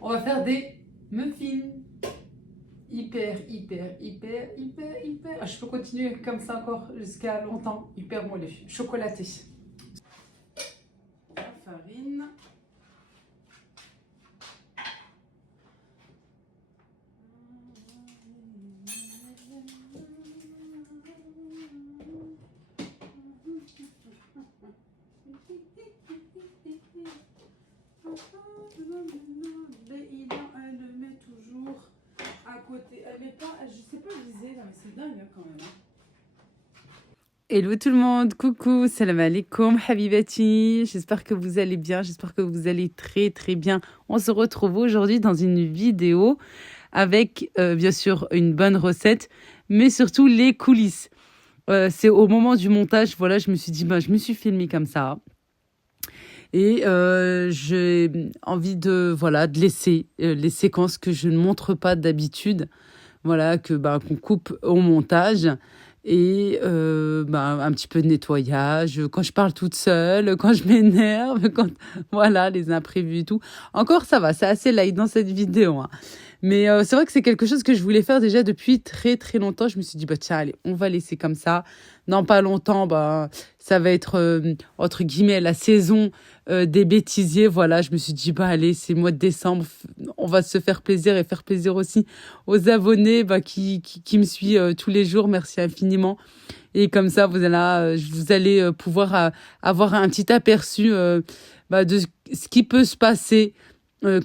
On va faire des muffins. Hyper. Ah, je peux continuer comme ça encore jusqu'à longtemps. Hyper moelleux. Chocolaté. La farine. Elle le met toujours à côté. Elle met pas, je sais pas viser là, mais c'est dingue hein, quand même. Hello tout le monde, coucou, salam alaikum, habibati. J'espère que vous allez bien, j'espère que vous allez très bien. On se retrouve aujourd'hui dans une vidéo avec bien sûr une bonne recette, mais surtout les coulisses. C'est au moment du montage, voilà, je me suis dit, je me suis filmée comme ça. Et j'ai envie de laisser les séquences que je ne montre pas d'habitude, voilà, qu'on coupe au montage. Et un petit peu de nettoyage, quand je parle toute seule, quand je m'énerve, voilà, les imprévus et tout. Encore, ça va, c'est assez light dans cette vidéo, hein. Mais c'est vrai que c'est quelque chose que je voulais faire déjà depuis très longtemps. Je me suis dit, tiens, allez, on va laisser comme ça. Dans pas longtemps, ça va être, entre guillemets, la saison des bêtisiers. Voilà, je me suis dit, allez, c'est le mois de décembre. On va se faire plaisir et faire plaisir aussi aux abonnés qui me suivent tous les jours. Merci infiniment. Et comme ça, vous allez pouvoir avoir un petit aperçu de ce qui peut se passer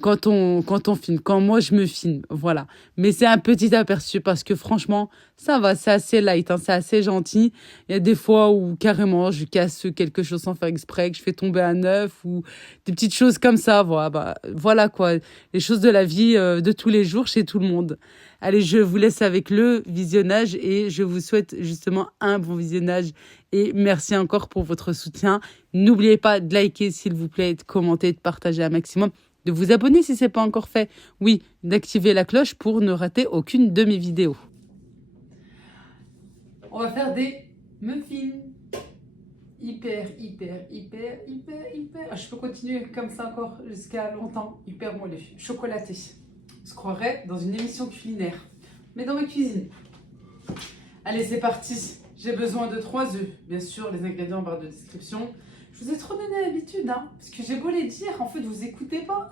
quand on filme, quand moi je me filme, voilà. Mais c'est un petit aperçu parce que franchement, ça va, c'est assez light, hein, c'est assez gentil. Il y a des fois où carrément je casse quelque chose sans faire exprès, que je fais tomber un œuf ou des petites choses comme ça, voilà, voilà quoi, les choses de la vie de tous les jours chez tout le monde. Allez, je vous laisse avec le visionnage et je vous souhaite justement un bon visionnage et merci encore pour votre soutien. N'oubliez pas de liker s'il vous plaît, de commenter, de partager un maximum, de vous abonner si ce n'est pas encore fait. Oui, d'activer la cloche pour ne rater aucune de mes vidéos. On va faire des muffins. Hyper. Ah, je peux continuer comme ça encore jusqu'à longtemps. Hyper moelleux. Chocolaté. On se croirait dans une émission culinaire. Mais dans ma cuisine. Allez, c'est parti. J'ai besoin de 3 œufs. Bien sûr, les ingrédients en barre de description. Je vous ai trop donné l'habitude, hein, parce que j'ai beau les dire, en fait, vous écoutez pas.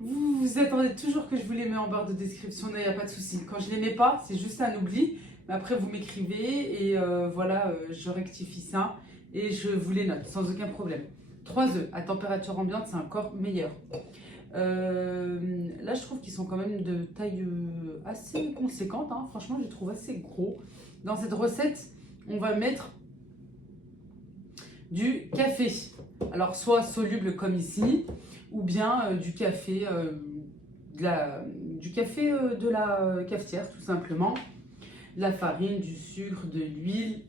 Vous attendez toujours que je vous les mette en barre de description, il n'y a pas de souci. Quand je les mets pas, c'est juste un oubli. Mais après, vous m'écrivez et je rectifie ça et je vous les note sans aucun problème. 3 œufs à température ambiante, c'est encore meilleur. Là, je trouve qu'ils sont quand même de taille assez conséquente, hein. Franchement, je les trouve assez gros. Dans cette recette, on va mettre du café. Alors, soit soluble comme ici, ou bien du café de la cafetière, tout simplement. De la farine, du sucre, de l'huile,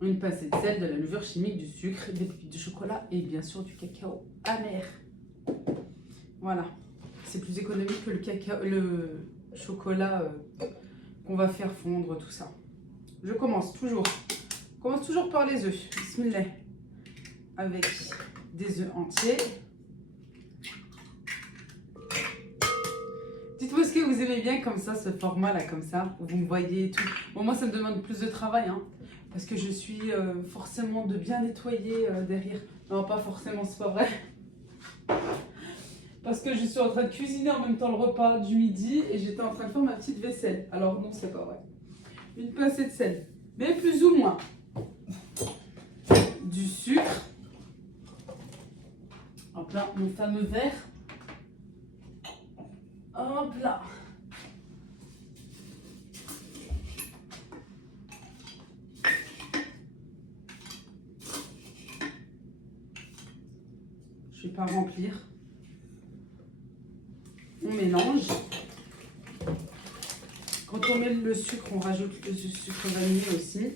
une pincée de sel, de la levure chimique, du sucre, des pépites de chocolat et bien sûr du cacao amer. Voilà, c'est plus économique que le chocolat qu'on va faire fondre, tout ça. Je commence toujours par les œufs. Bismillah. Avec des œufs entiers. Dites-moi ce que vous aimez bien comme ça, ce format là, comme ça, où vous me voyez et tout. Bon, moi, ça me demande plus de travail, hein, parce que je suis forcément de bien nettoyer derrière. Non, pas forcément, c'est pas vrai. Parce que je suis en train de cuisiner en même temps le repas du midi et j'étais en train de faire ma petite vaisselle. Alors non, c'est pas vrai. Une pincée de sel, mais plus ou moins. Du sucre. Hop là, mon fameux verre. Hop là. Je ne vais pas remplir. On mélange. Quand on met le sucre, on rajoute le sucre vanillé aussi.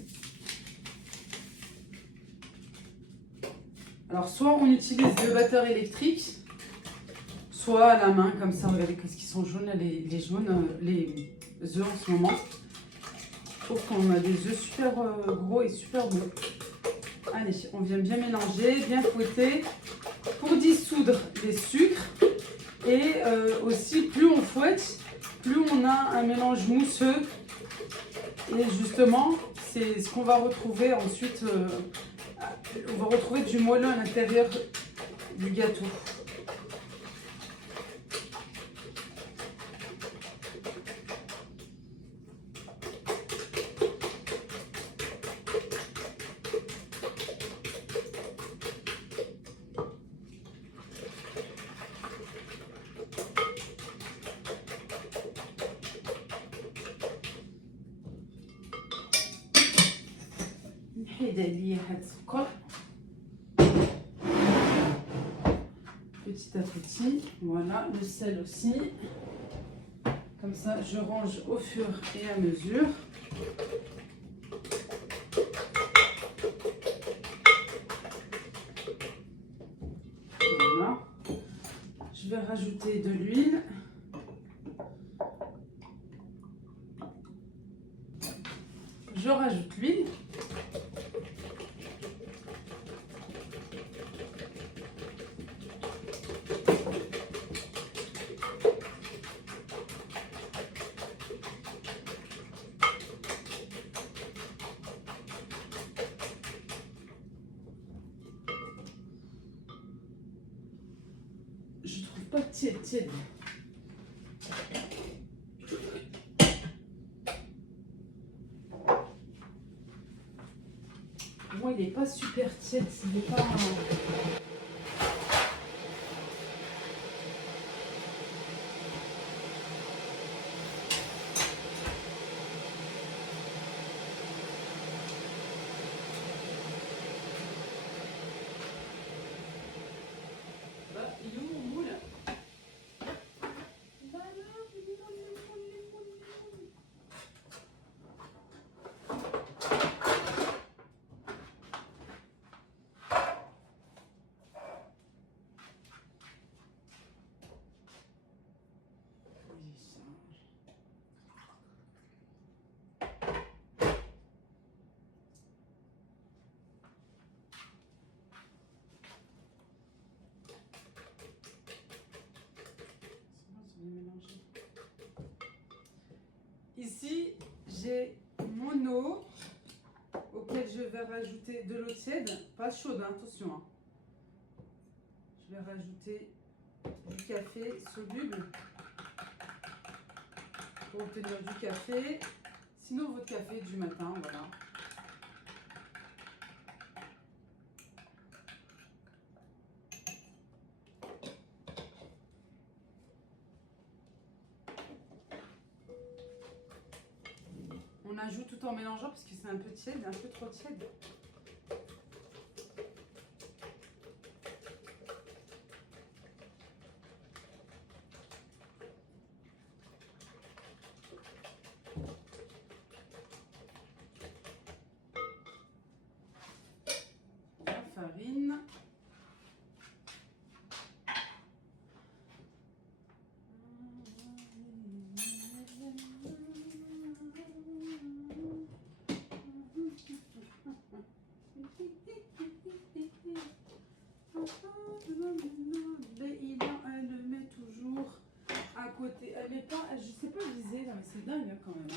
Alors, soit on utilise le batteur électrique, soit à la main, comme ça. Regardez qu'est-ce qu'ils sont jaunes, les jaunes, les œufs en ce moment. Je trouve qu'on a des œufs super gros et super beaux. Allez, on vient bien mélanger, bien fouetter pour dissoudre les sucres Et aussi, plus on fouette, plus on a un mélange mousseux. Et justement, c'est ce qu'on va retrouver ensuite. On va retrouver du moelleux à l'intérieur du gâteau. نحيد عليه هاد السكر petit à petit. Voilà, le sel aussi. Comme ça, je range au fur et à mesure. Voilà. Je vais rajouter de l'huile. Je rajoute l'huile. Je trouve pas tiède. Moi, il n'est pas super tiède, il n'est pas... Il est où mon moule? Ici, j'ai mon eau auquel je vais rajouter de l'eau tiède, pas chaude, hein, attention. Hein. Je vais rajouter du café soluble pour obtenir du café. Sinon, votre café du matin, voilà. On ajoute tout en mélangeant parce que c'est un peu tiède, un peu trop tiède. La farine. Elle le met toujours à côté. Elle met pas, je sais pas viser là, mais c'est dingue hein, quand même.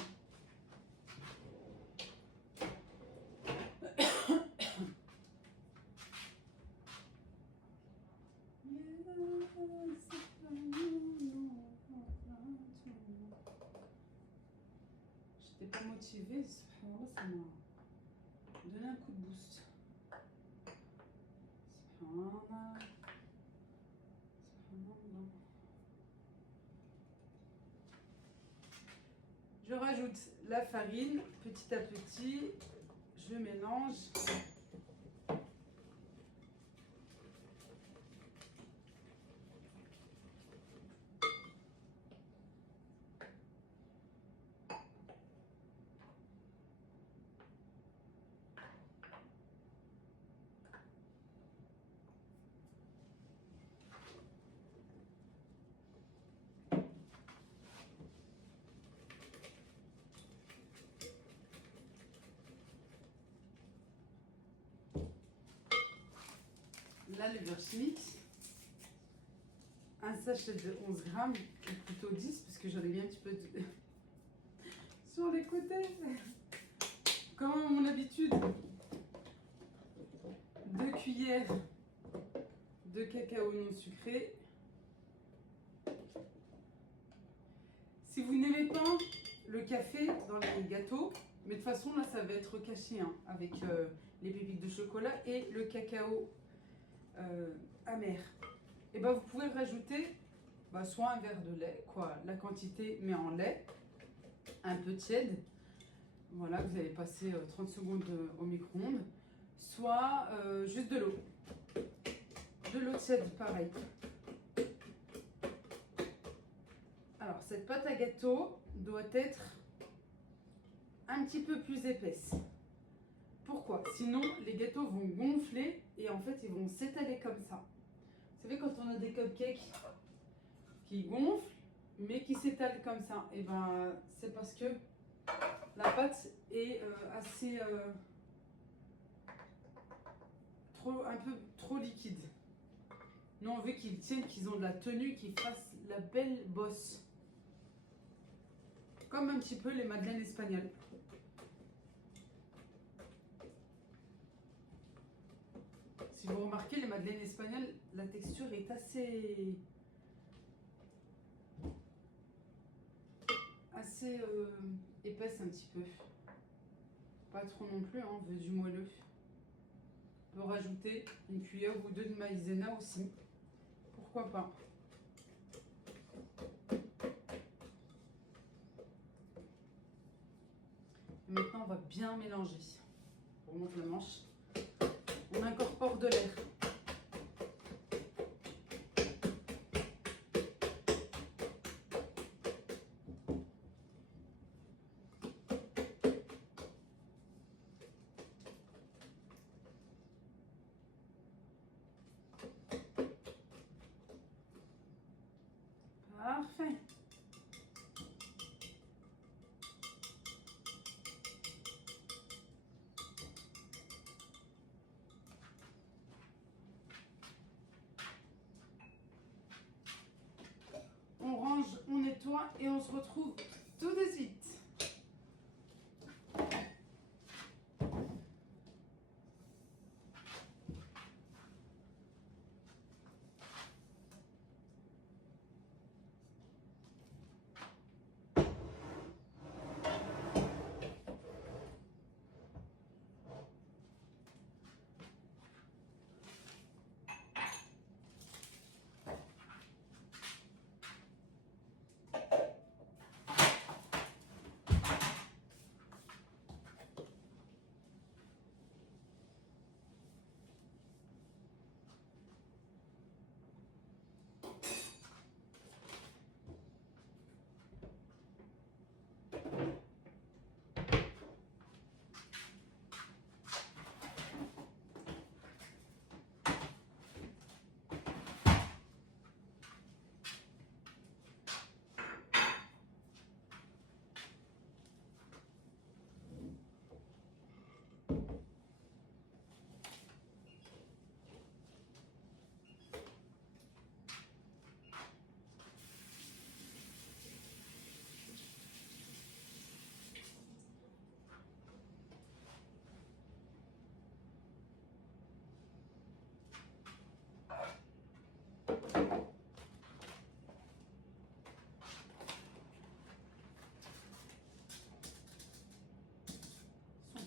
J'étais pas motivée, ça m'a donné un coup de boost. Je rajoute la farine petit à petit, je mélange. Là, le beurre Schmitt, un sachet de 11 grammes, ou plutôt 10, parce que j'en ai mis un petit peu sur les côtés. Comme à mon habitude, 2 cuillères de cacao non sucré. Si vous n'aimez pas le café dans les gâteaux, mais de toute façon là ça va être caché hein, avec les pépites de chocolat et le cacao amer. Et ben vous pouvez rajouter soit un verre de lait, la quantité mais en lait, un peu tiède, voilà, vous allez passer 30 secondes au micro-ondes, soit juste de l'eau. De l'eau tiède pareil. Alors cette pâte à gâteau doit être un petit peu plus épaisse. Pourquoi? Sinon les gâteaux vont gonfler et en fait ils vont s'étaler comme ça. Vous savez quand on a des cupcakes qui gonflent mais qui s'étalent comme ça, et ben c'est parce que la pâte est assez un peu trop liquide. Nous on veut qu'ils tiennent, qu'ils ont de la tenue, qu'ils fassent la belle bosse. Comme un petit peu les madeleines espagnoles. Si vous remarquez, les madeleines espagnoles, la texture est assez épaisse un petit peu. Pas trop non plus, hein, on veut du moelleux. On peut rajouter une cuillère ou deux de maïzena aussi. Pourquoi pas. Et maintenant, on va bien mélanger. On remonte la manche. On incorpore de l'air. Parfait. On range, on nettoie et on se retrouve tout de suite.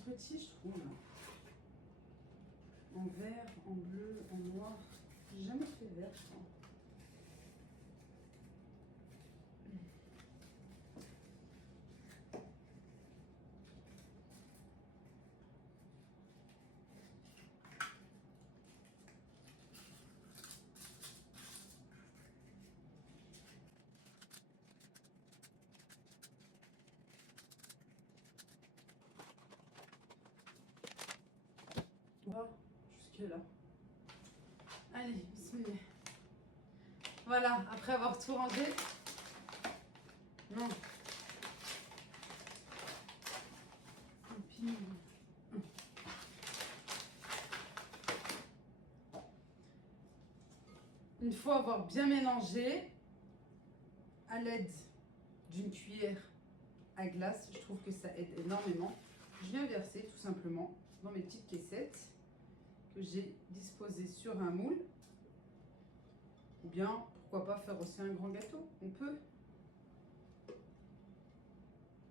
Petit, je trouve. En vert, en bleu, en noir. J'ai jamais fait vert, je crois. Voilà, jusque là. Allez, bismillah. Voilà, après avoir tout rangé. Non. Et puis, faut avoir bien mélangé à l'aide d'une cuillère à glace. Je trouve que ça aide énormément. Je viens verser tout simplement dans mes petites caissettes que j'ai disposées sur un moule. Ou bien, pourquoi pas faire aussi un grand gâteau, on peut.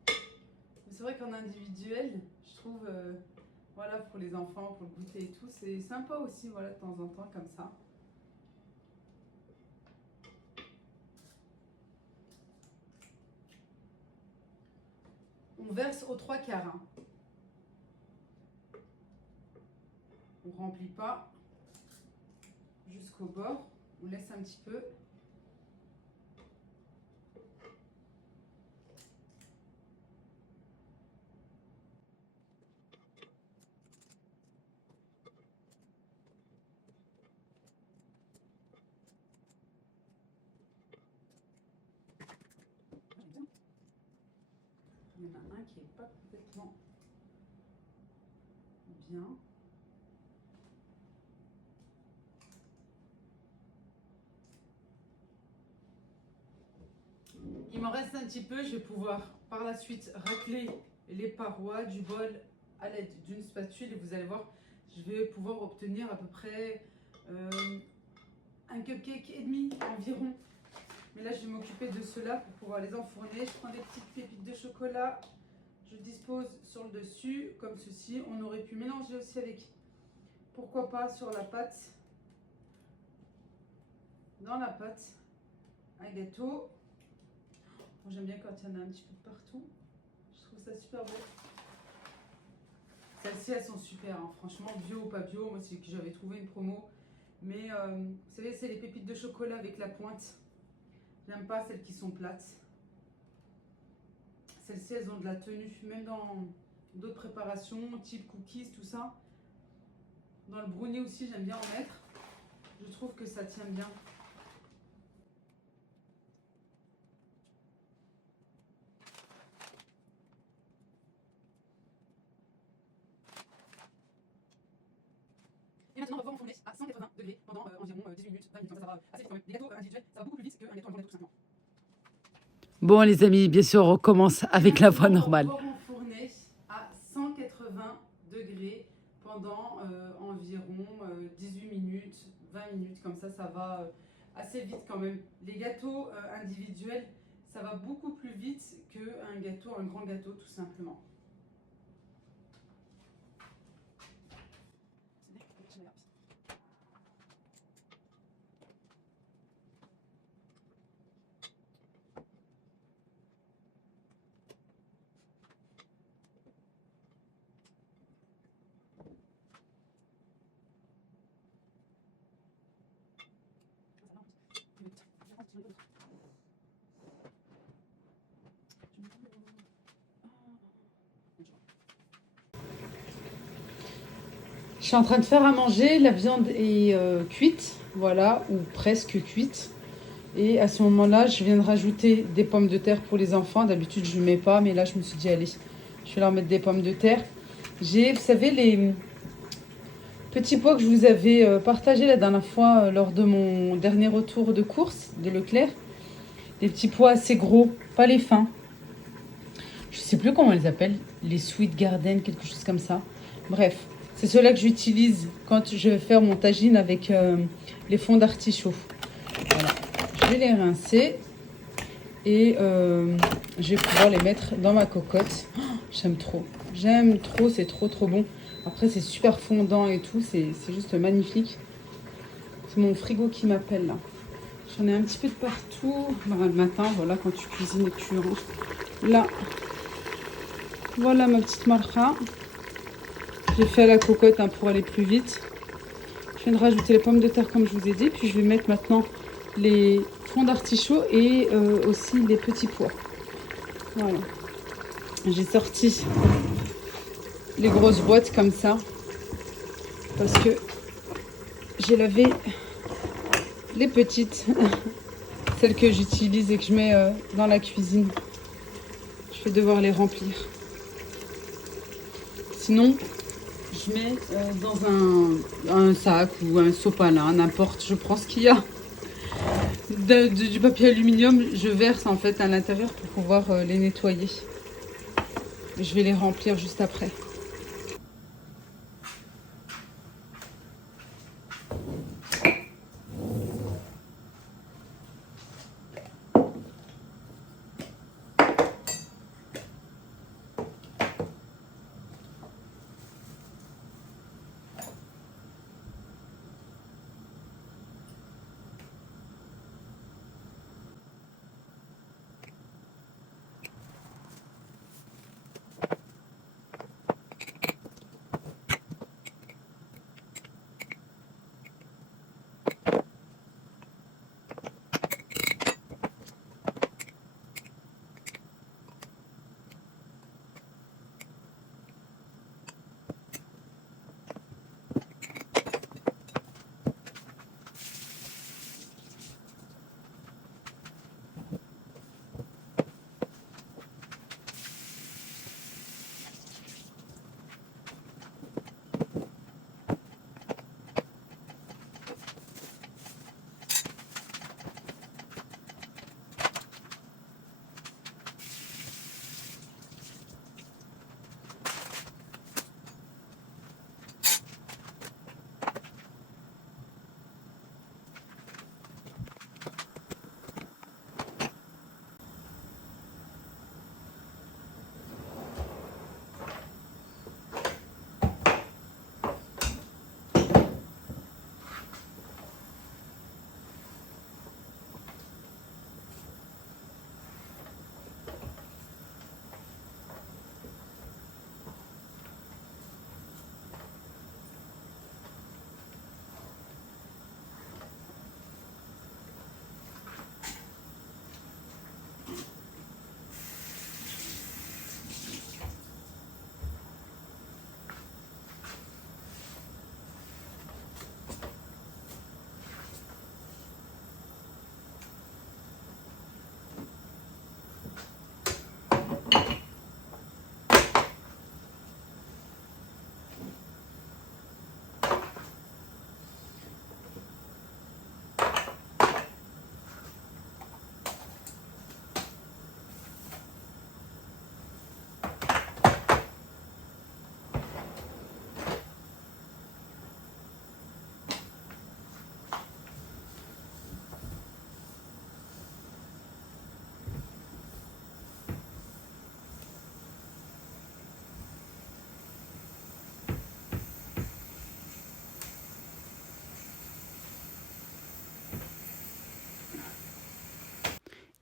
Mais c'est vrai qu'en individuel, je trouve, voilà, pour les enfants, pour le goûter et tout, c'est sympa aussi, voilà, de temps en temps, comme ça. On verse aux 3/4. Hein. On ne remplit pas jusqu'au bord. On laisse un petit peu. Il y en a un qui n'est pas complètement bien. Il m'en reste un petit peu, je vais pouvoir par la suite racler les parois du bol à l'aide d'une spatule et vous allez voir, je vais pouvoir obtenir à peu près un cupcake et demi environ. Mais là, je vais m'occuper de cela pour pouvoir les enfourner. Je prends des petites pépites de chocolat, je dispose sur le dessus comme ceci. On aurait pu mélanger aussi avec, pourquoi pas, sur la pâte, dans la pâte, un gâteau. J'aime bien quand il y en a un petit peu de partout. Je trouve ça super beau. Celles-ci, elles sont super. Hein. Franchement, bio ou pas bio, moi, c'est que j'avais trouvé une promo. Mais, vous savez, c'est les pépites de chocolat avec la pointe. J'aime pas celles qui sont plates. Celles-ci, elles ont de la tenue. Même dans d'autres préparations, type cookies, tout ça. Dans le brownie aussi, j'aime bien en mettre. Je trouve que ça tient bien. Et maintenant, on va pouvoir enfourner à 180 degrés pendant environ 18 minutes, 20 minutes. Ça va assez vite quand même. Les gâteaux individuels, ça va beaucoup plus vite qu'un gâteau en grand gâteau, tout simplement. Bon, les amis, bien sûr, on recommence avec la voie normale. On va enfourner à 180 degrés pendant environ 18 minutes, 20 minutes. Comme ça va assez vite quand même. Les gâteaux individuels, ça va beaucoup plus vite qu'un gâteau, un grand gâteau, tout simplement. Je suis en train de faire à manger, la viande est cuite, voilà, ou presque cuite. Et à ce moment-là, je viens de rajouter des pommes de terre pour les enfants. D'habitude, je ne mets pas, mais là, je me suis dit, allez, je vais leur mettre des pommes de terre. J'ai, vous savez, les petits pois que je vous avais partagés la dernière fois lors de mon dernier retour de course de Leclerc. Des petits pois assez gros, pas les fins. Je ne sais plus comment on les appelle, les Sweet Garden, quelque chose comme ça. Bref, c'est ceux-là que j'utilise quand je vais faire mon tagine avec les fonds d'artichaut. Voilà. Je vais les rincer et je vais pouvoir les mettre dans ma cocotte. Oh, j'aime trop, c'est trop bon. Après, c'est super fondant et tout, c'est juste magnifique. C'est mon frigo qui m'appelle là. J'en ai un petit peu de partout. Voilà, le matin, voilà, quand tu cuisines et que tu ranges. Là, voilà ma petite marra. J'ai fait à la cocotte hein, pour aller plus vite. Je viens de rajouter les pommes de terre comme je vous ai dit. Puis je vais mettre maintenant les fonds d'artichaut et aussi les petits pois. Voilà. J'ai sorti les grosses boîtes comme ça. Parce que j'ai lavé les petites. Celles que j'utilise et que je mets dans la cuisine. Je vais devoir les remplir. Sinon, je mets dans un sac ou un sopalin, n'importe, je prends ce qu'il y a. du papier aluminium, je verse en fait à l'intérieur pour pouvoir les nettoyer. Je vais les remplir juste après.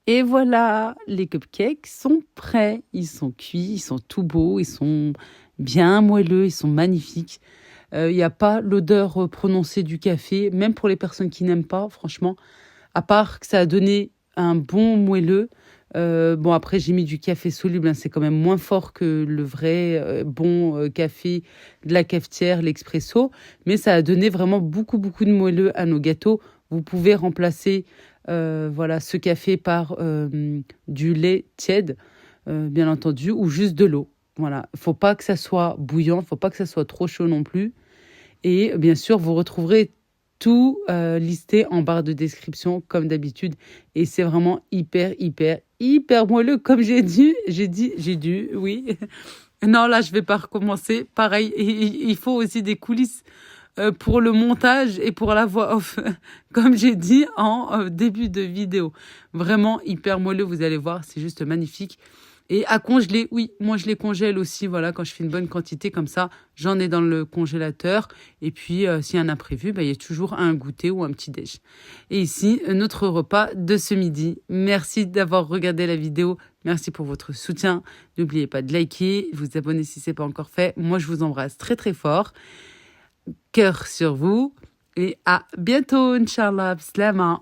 Et voilà, les cupcakes sont prêts. Ils sont cuits, ils sont tout beaux, ils sont bien moelleux, ils sont magnifiques. Il n'y a pas l'odeur prononcée du café, même pour les personnes qui n'aiment pas, franchement. À part que ça a donné un bon moelleux. Bon, après, j'ai mis du café soluble, hein, c'est quand même moins fort que le vrai bon café de la cafetière, l'expresso. Mais ça a donné vraiment beaucoup, beaucoup de moelleux à nos gâteaux. Vous pouvez remplacer voilà, ce café par du lait tiède, bien entendu, ou juste de l'eau. Voilà, faut pas que ça soit bouillant, faut pas que ça soit trop chaud non plus. Et bien sûr, vous retrouverez tout listé en barre de description comme d'habitude. Et c'est vraiment hyper, hyper, hyper moelleux. Comme j'ai dû, oui. Non, là, je vais pas recommencer. Pareil, il faut aussi des coulisses pour le montage et pour la voix off, comme j'ai dit en début de vidéo. Vraiment hyper moelleux, vous allez voir, c'est juste magnifique. Et à congeler, oui, moi je les congèle aussi, voilà, quand je fais une bonne quantité comme ça, j'en ai dans le congélateur. Et puis, s'il y a un imprévu, bah, il y a toujours un goûter ou un petit déj. Et ici, notre repas de ce midi. Merci d'avoir regardé la vidéo. Merci pour votre soutien. N'oubliez pas de liker, vous abonner si ce n'est pas encore fait. Moi, je vous embrasse très, très fort. Cœur sur vous. Et à bientôt, Inch'Allah. Bislama.